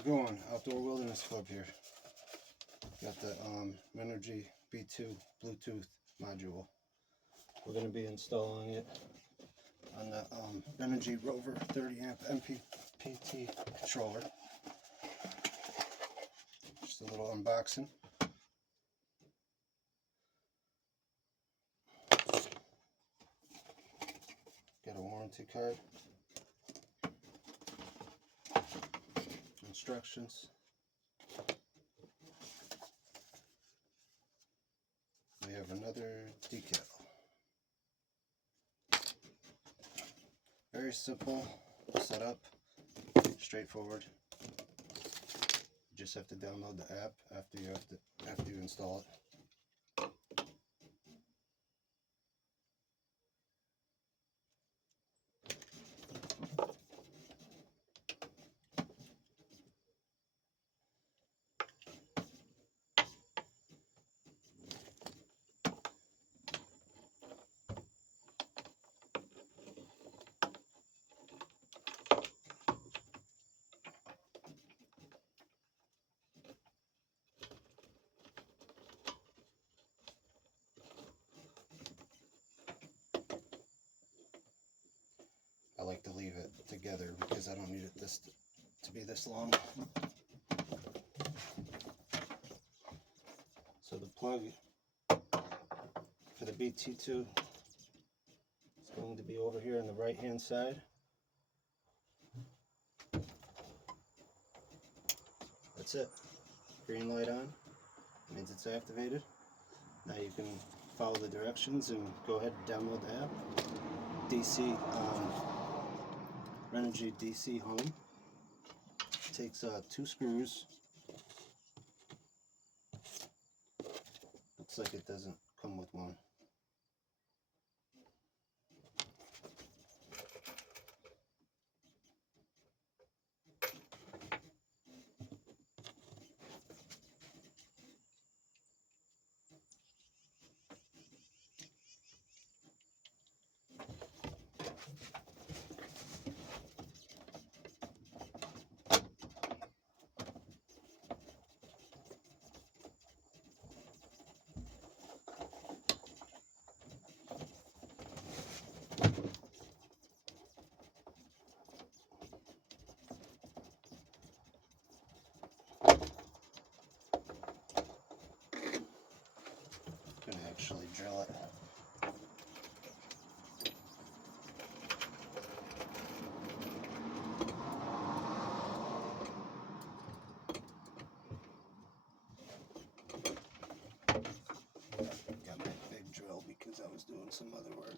it going? Outdoor Wilderness Club here. Got the Renogy BT-2 Bluetooth module. We're going to be installing it on the Renogy Rover 30 amp MPPT controller. Just a little unboxing. Got a warranty card. Instructions. We have another decal. Very simple setup, straightforward. You just have to download the app after you install it. I like to leave it together because I don't need it to be this long. So the plug for the BT-2 is going to be over here on the right hand side. That's it. Green light on means it's activated. Now you can follow the directions and go ahead and download the app. DC Renogy DC Home. Takes 2 screws. Looks like it doesn't come with one. I'm gonna actually drill it. Got my big drill because I was doing some other work.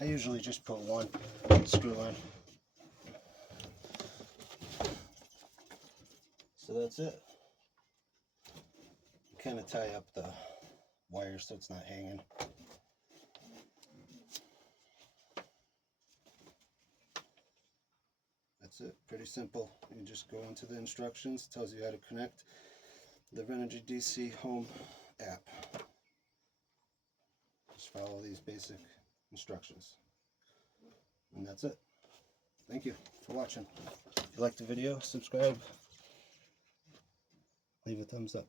I usually just put one screw in. So that's it. Kind of tie up the wire so it's not hanging. That's it. Pretty simple. You just go into the instructions. Tells you how to connect the Renogy DC Home app. Just follow these basic instructions. And that's it. Thank you for watching. If you liked the video, subscribe, leave a thumbs up.